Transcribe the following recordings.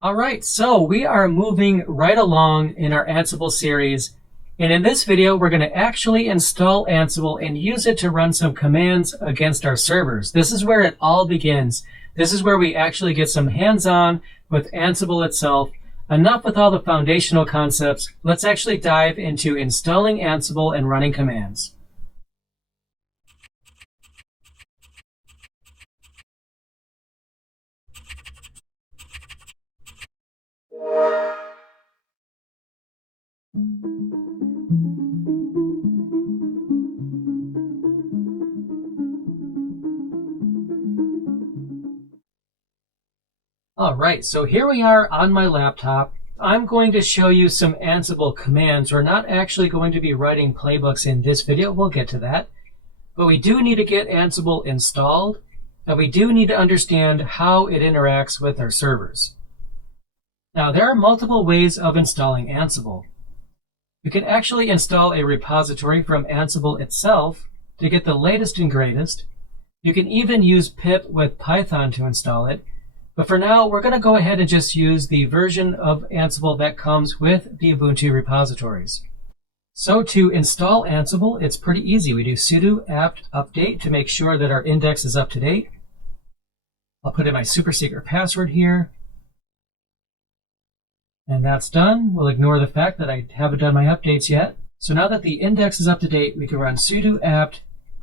All right, so we are moving right along in our Ansible series. And in this video, we're going to actually install Ansible and use it to run some commands against our servers. This is where it all begins. This is where we actually get some hands-on with Ansible itself. Enough with all the foundational concepts. Let's actually dive into installing Ansible and running commands. All right, so here we are on my laptop. I'm going to show you some Ansible commands. We're not actually going to be writing playbooks in this video. We'll get to that. But we do need to get Ansible installed, and we do need to understand how it interacts with our servers. Now, there are multiple ways of installing Ansible. You can actually install a repository from Ansible itself to get the latest and greatest. You can even use pip with Python to install it. But for now, we're going to go ahead and just use the version of Ansible that comes with the Ubuntu repositories. So to install Ansible, it's pretty easy. We do sudo apt update to make sure that our index is up to date. I'll put in my super secret password here. And that's done. We'll ignore the fact that I haven't done my updates yet. So now that the index is up to date, we can run sudo apt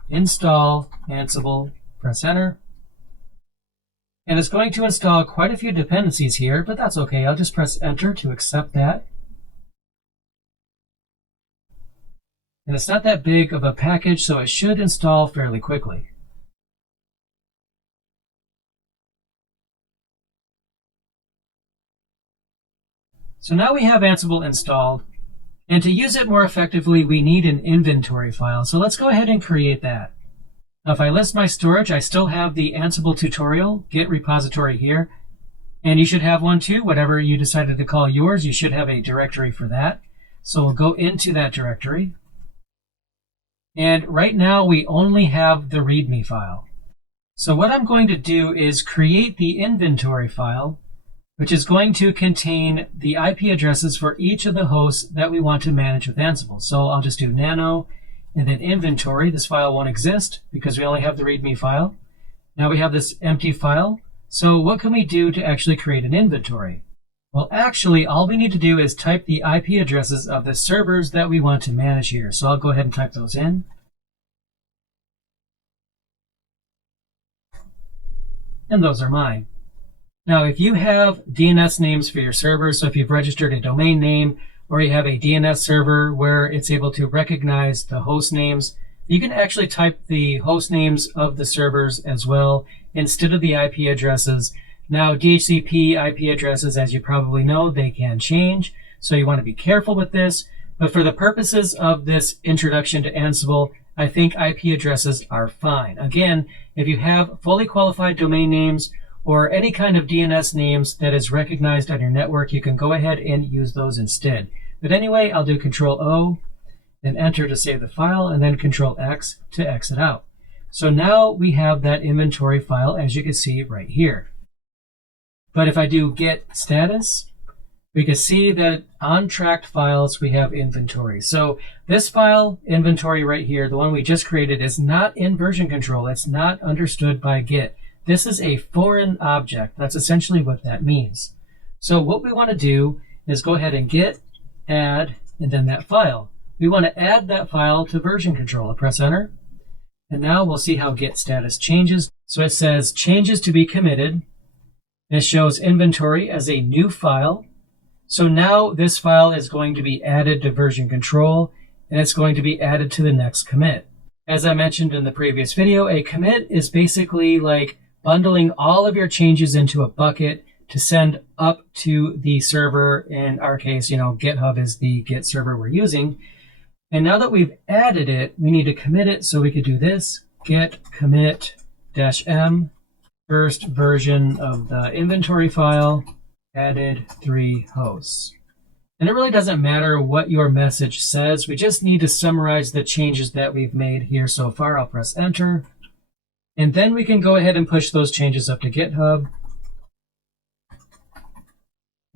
install Ansible, press enter. And it's going to install quite a few dependencies here, but that's okay. I'll just press enter to accept that. And it's not that big of a package, so it should install fairly quickly. So now we have Ansible installed, and to use it more effectively, we need an inventory file. So let's go ahead and create that. Now, if I list my storage, I still have the Ansible tutorial Git repository here, and you should have one too. Whatever you decided to call yours, you should have a directory for that. So we'll go into that directory. And right now, we only have the README file. So what I'm going to do is create the inventory file, which is going to contain the IP addresses for each of the hosts that we want to manage with Ansible. So I'll just do nano and then inventory. This file won't exist because we only have the README file. Now we have this empty file. So what can we do to actually create an inventory? Well, actually, all we need to do is type the IP addresses of the servers that we want to manage here. So I'll go ahead and type those in. And those are mine. Now, if you have DNS names for your servers, so if you've registered a domain name, or you have a DNS server where it's able to recognize the host names, you can actually type the host names of the servers as well instead of the IP addresses. Now, DHCP IP addresses, as you probably know, they can change, so you want to be careful with this. But for the purposes of this introduction to Ansible, I think IP addresses are fine. Again, if you have fully qualified domain names or any kind of DNS names that is recognized on your network, you can go ahead and use those instead. But anyway, I'll do Control-O, then Enter to save the file, and then Control-X to exit out. So now we have that inventory file, as you can see right here. But if I do Git status, we can see that on tracked files, we have inventory. So this file, inventory right here, the one we just created, is not in version control. It's not understood by Git. This is a foreign object. That's essentially what that means. So what we want to do is go ahead and git, add, and then that file. We want to add that file to version control. I'll press enter. And now we'll see how git status changes. So it says changes to be committed. It shows inventory as a new file. So now this file is going to be added to version control, and it's going to be added to the next commit. As I mentioned in the previous video, a commit is basically like bundling all of your changes into a bucket to send up to the server. In our case, GitHub is the Git server we're using. And now that we've added it, we need to commit it. So we could do this, git commit -m, first version of the inventory file, added 3 hosts. And it really doesn't matter what your message says. We just need to summarize the changes that we've made here so far. I'll press enter. And then we can go ahead and push those changes up to GitHub.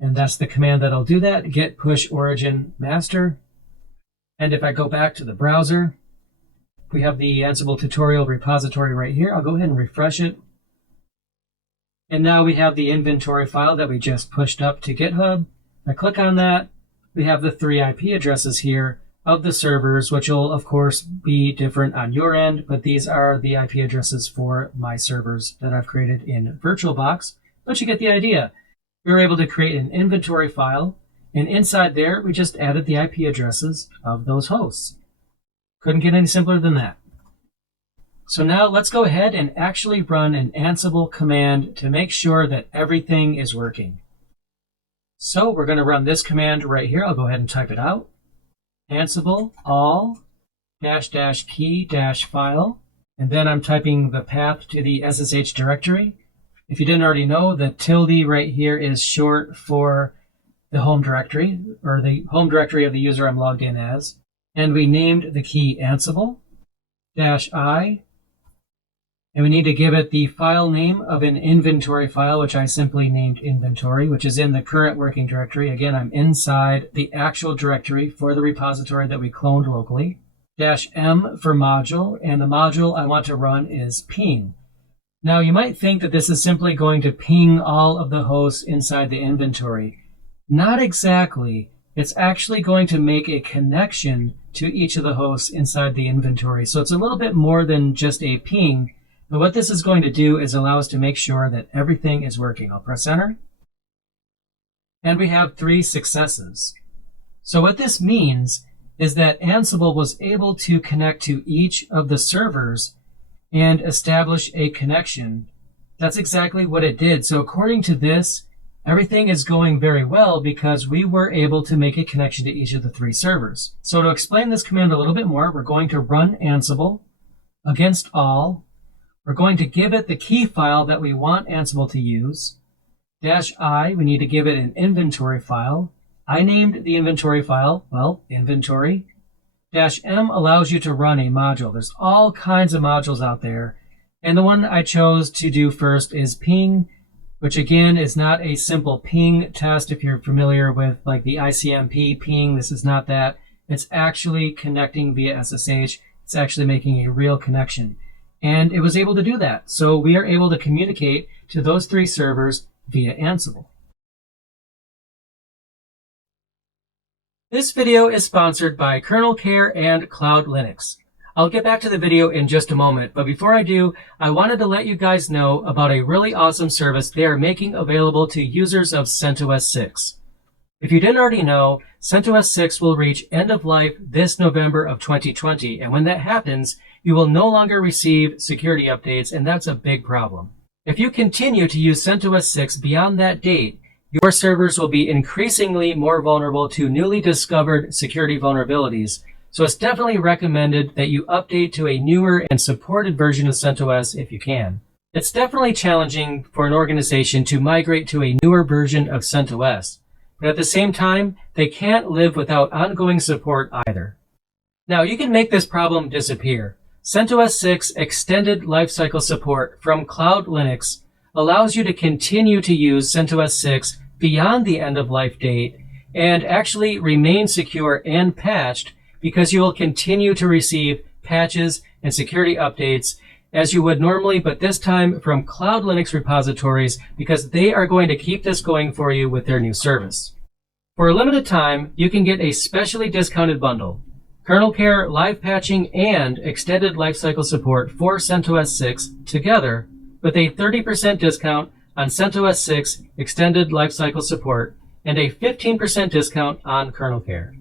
And that's the command that'll do that, git push origin master. And if I go back to the browser, we have the Ansible tutorial repository right here. I'll go ahead and refresh it. And now we have the inventory file that we just pushed up to GitHub. I click on that. We have the 3 IP addresses here of the servers, which will, of course, be different on your end, but these are the IP addresses for my servers that I've created in VirtualBox. But you get the idea. We were able to create an inventory file, and inside there, we just added the IP addresses of those hosts. Couldn't get any simpler than that. So now let's go ahead and actually run an Ansible command to make sure that everything is working. So we're going to run this command right here. I'll go ahead and type it out. Ansible all --key -file. And then I'm typing the path to the SSH directory. If you didn't already know, the tilde right here is short for the home directory, or the home directory of the user I'm logged in as. And we named the key Ansible -I. And we need to give it the file name of an inventory file, which I simply named inventory, which is in the current working directory. Again, I'm inside the actual directory for the repository that we cloned locally. -m for module, and the module I want to run is ping. Now, you might think that this is simply going to ping all of the hosts inside the inventory. Not exactly. It's actually going to make a connection to each of the hosts inside the inventory. So it's a little bit more than just a ping. But what this is going to do is allow us to make sure that everything is working. I'll press enter. And we have 3 successes. So what this means is that Ansible was able to connect to each of the servers and establish a connection. That's exactly what it did. So according to this, everything is going very well because we were able to make a connection to each of the 3 servers. So to explain this command a little bit more, we're going to run Ansible against all. We're going to give it the key file that we want Ansible to use. -I, we need to give it an inventory file. I named the inventory file, well, inventory. -m allows you to run a module. There's all kinds of modules out there. And the one I chose to do first is ping, which again is not a simple ping test. If you're familiar with like the ICMP ping, this is not that. It's actually connecting via SSH. It's actually making a real connection. And it was able to do that. So we are able to communicate to those 3 servers via Ansible. This video is sponsored by Kernel Care and Cloud Linux. I'll get back to the video in just a moment, but before I do, I wanted to let you guys know about a really awesome service they are making available to users of CentOS 6. If you didn't already know, CentOS 6 will reach end of life this November of 2020, and when that happens, you will no longer receive security updates, and that's a big problem. If you continue to use CentOS 6 beyond that date, your servers will be increasingly more vulnerable to newly discovered security vulnerabilities. So it's definitely recommended that you update to a newer and supported version of CentOS if you can. It's definitely challenging for an organization to migrate to a newer version of CentOS, but at the same time, they can't live without ongoing support either. Now, you can make this problem disappear. CentOS 6 Extended Lifecycle Support from Cloud Linux allows you to continue to use CentOS 6 beyond the end-of-life date and actually remain secure and patched because you will continue to receive patches and security updates as you would normally, but this time from Cloud Linux repositories because they are going to keep this going for you with their new service. For a limited time, you can get a specially discounted bundle. Kernel Care, Live Patching, and Extended Lifecycle Support for CentOS 6 together with a 30% discount on CentOS 6 Extended Lifecycle Support and a 15% discount on Kernel Care.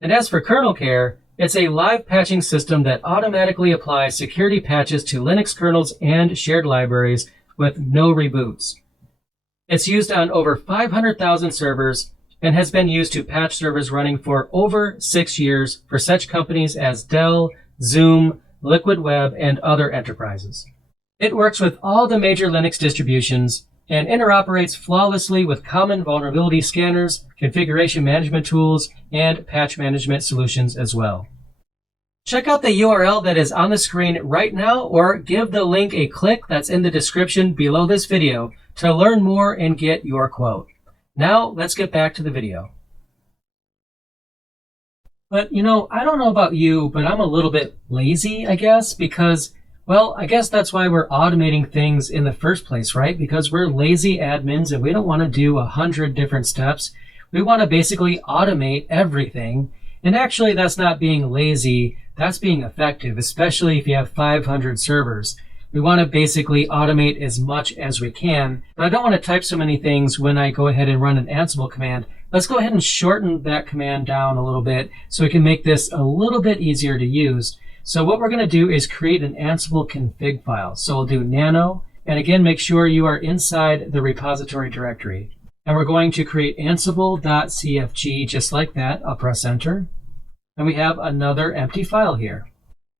And as for Kernel Care, it's a live patching system that automatically applies security patches to Linux kernels and shared libraries with no reboots. It's used on over 500,000 servers and has been used to patch servers running for over 6 years for such companies as Dell, Zoom, Liquid Web, and other enterprises. It works with all the major Linux distributions and interoperates flawlessly with common vulnerability scanners, configuration management tools, and patch management solutions as well. Check out the URL that is on the screen right now or give the link a click that's in the description below this video to learn more and get your quote. Now let's get back to the video. But I don't know about you, but I'm a little bit lazy, I guess, because, well, I guess that's why we're automating things in the first place, right? Because we're lazy admins and we don't want to do 100 different steps. We want to basically automate everything. And actually, that's not being lazy, that's being effective, especially if you have 500 servers. We want to basically automate as much as we can, but I don't want to type so many things when I go ahead and run an Ansible command. Let's go ahead and shorten that command down a little bit so we can make this a little bit easier to use. So what we're going to do is create an Ansible config file. So we'll do nano, and again, make sure you are inside the repository directory. And we're going to create ansible.cfg just like that. I'll press enter. And we have another empty file here.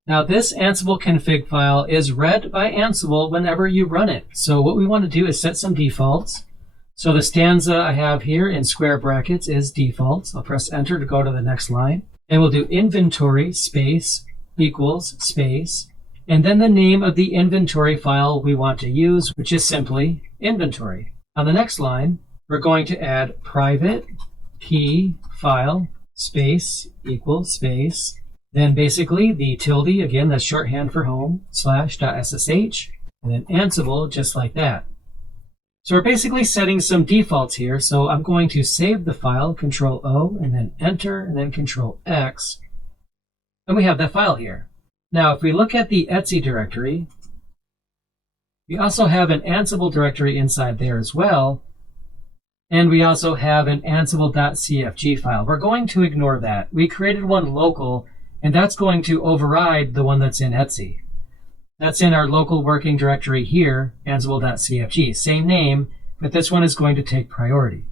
Now this Ansible config file is read by Ansible whenever you run it. So what we want to do is set some defaults. So the stanza I have here in square brackets is defaults. I'll press enter to go to the next line. And we'll do inventory space equals space. And then the name of the inventory file we want to use, which is simply inventory. On the next line, we're going to add private key file space equals space. Then basically the tilde, again, that's shorthand for home, /.ssh, and then Ansible, just like that. So we're basically setting some defaults here. So I'm going to save the file, Control O, and then enter, and then Control X. And we have that file here. Now, if we look at the Etsy directory, we also have an Ansible directory inside there as well. And we also have an Ansible.cfg file. We're going to ignore that. We created one local, and that's going to override the one that's in Etsy. That's in our local working directory here, Ansible.cfg. Same name, but this one is going to take priority.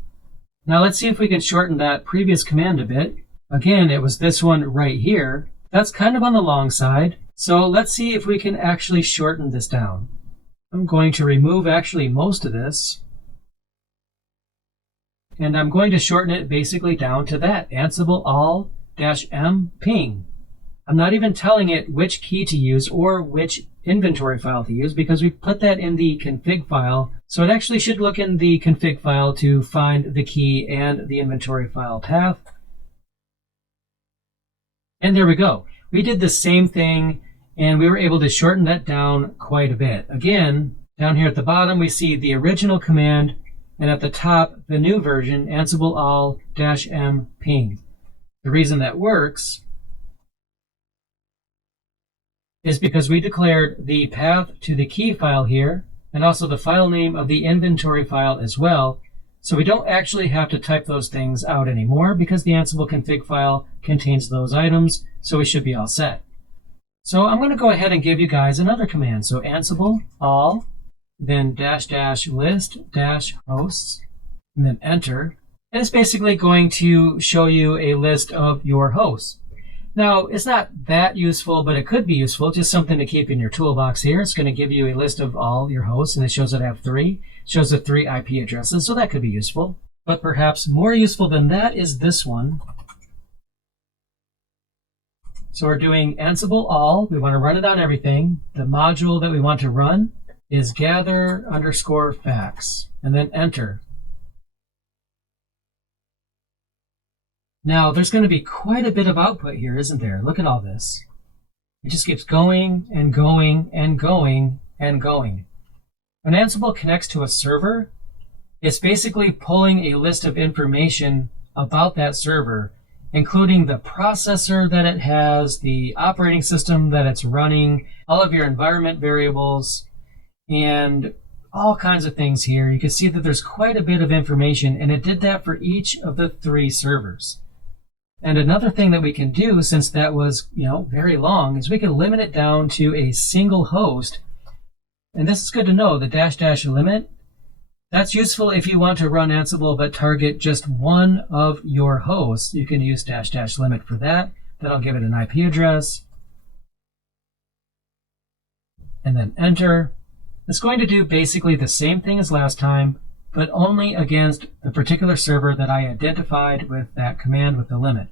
Now let's see if we can shorten that previous command a bit. Again, it was this one right here. That's kind of on the long side. So let's see if we can actually shorten this down. I'm going to remove actually most of this. And I'm going to shorten it basically down to that, Ansible all-m ping. I'm not even telling it which key to use or which inventory file to use because we put that in the config file. So it actually should look in the config file to find the key and the inventory file path. And there we go. We did the same thing and we were able to shorten that down quite a bit. Again, down here at the bottom, we see the original command, and at the top, the new version, Ansible all-m ping. The reason that works is because we declared the path to the key file here, and also the file name of the inventory file as well. So we don't actually have to type those things out anymore because the Ansible config file contains those items, so we should be all set. So I'm going to go ahead and give you guys another command. So Ansible all, then --list-hosts, and then enter. And it's basically going to show you a list of your hosts. Now, it's not that useful, but it could be useful. Just something to keep in your toolbox here. It's going to give you a list of all your hosts, and it shows that I have 3. It shows the 3 IP addresses, so that could be useful. But perhaps more useful than that is this one. So we're doing Ansible all. We want to run it on everything. The module that we want to run is gather_facts, and then enter. Now, there's going to be quite a bit of output here, isn't there? Look at all this. It just keeps going and going and going and going. When Ansible connects to a server, it's basically pulling a list of information about that server, including the processor that it has, the operating system that it's running, all of your environment variables, and all kinds of things here. You can see that there's quite a bit of information, and it did that for each of the 3 servers. And another thing that we can do, since that was, very long, is we can limit it down to a single host. And this is good to know, the -- limit. That's useful if you want to run Ansible but target just one of your hosts. You can use -- limit for that. That'll give it an IP address. And then enter. It's going to do basically the same thing as last time, but only against the particular server that I identified with that command with the limit.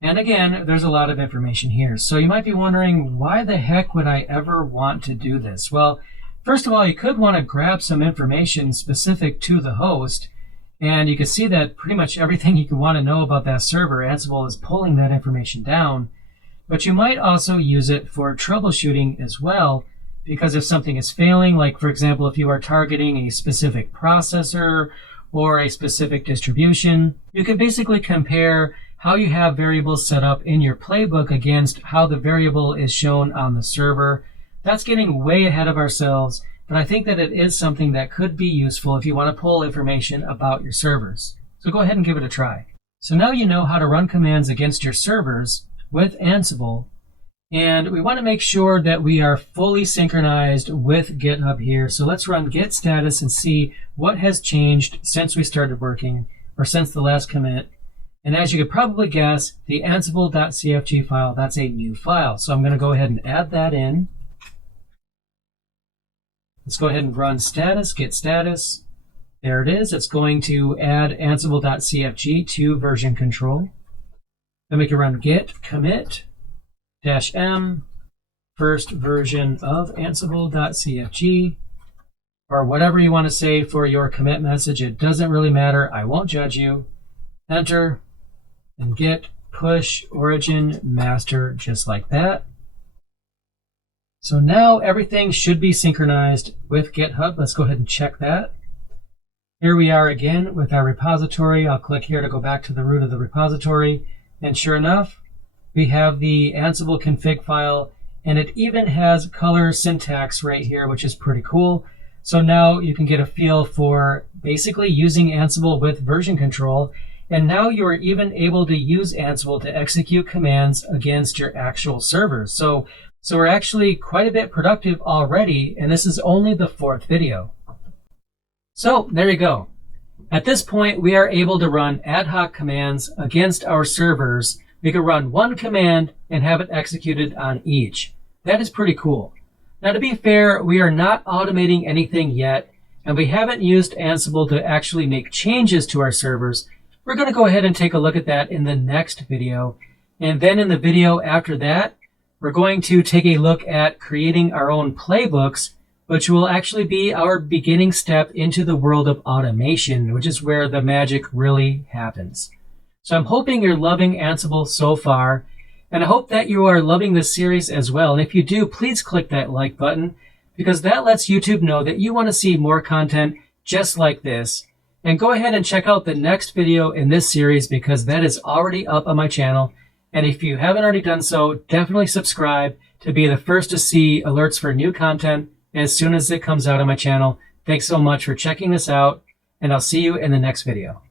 And again, there's a lot of information here. So you might be wondering, why the heck would I ever want to do this? Well, first of all, you could want to grab some information specific to the host. And you can see that pretty much everything you can want to know about that server, Ansible is pulling that information down. But you might also use it for troubleshooting as well, because if something is failing, like for example, if you are targeting a specific processor or a specific distribution, you can basically compare how you have variables set up in your playbook against how the variable is shown on the server. That's getting way ahead of ourselves, but I think that it is something that could be useful if you want to pull information about your servers. So go ahead and give it a try. So now you know how to run commands against your servers with Ansible, and we want to make sure that we are fully synchronized with GitHub here. So let's run git status and see what has changed since we started working, or since the last commit. And as you could probably guess, the ansible.cfg file, that's a new file. So I'm going to go ahead and add that in. Let's go ahead and run status, git status. There it is. It's going to add ansible.cfg to version control. Then we can run git commit -m first version of ansible.cfg, or whatever you want to say for your commit message. It doesn't really matter. I won't judge you. Enter, and git push origin master, just like that. So now everything should be synchronized with GitHub. Let's go ahead and check that. Here we are again with our repository. I'll click here to go back to the root of the repository. And sure enough, we have the Ansible config file, and it even has color syntax right here, which is pretty cool. So now you can get a feel for basically using Ansible with version control. And now you are even able to use Ansible to execute commands against your actual servers. So we're actually quite a bit productive already, and this is only the 4th video. So there you go. At this point, we are able to run ad hoc commands against our servers. We can run one command and have it executed on each. That is pretty cool. Now, to be fair, we are not automating anything yet, and we haven't used Ansible to actually make changes to our servers. We're going to go ahead and take a look at that in the next video. And then in the video after that, we're going to take a look at creating our own playbooks, which will actually be our beginning step into the world of automation, which is where the magic really happens. So I'm hoping you're loving Ansible so far, and I hope that you are loving this series as well. And if you do, please click that like button, because that lets YouTube know that you want to see more content just like this. And go ahead and check out the next video in this series, because that is already up on my channel. And if you haven't already done so, definitely subscribe to be the first to see alerts for new content as soon as it comes out on my channel. Thanks so much for checking this out, and I'll see you in the next video.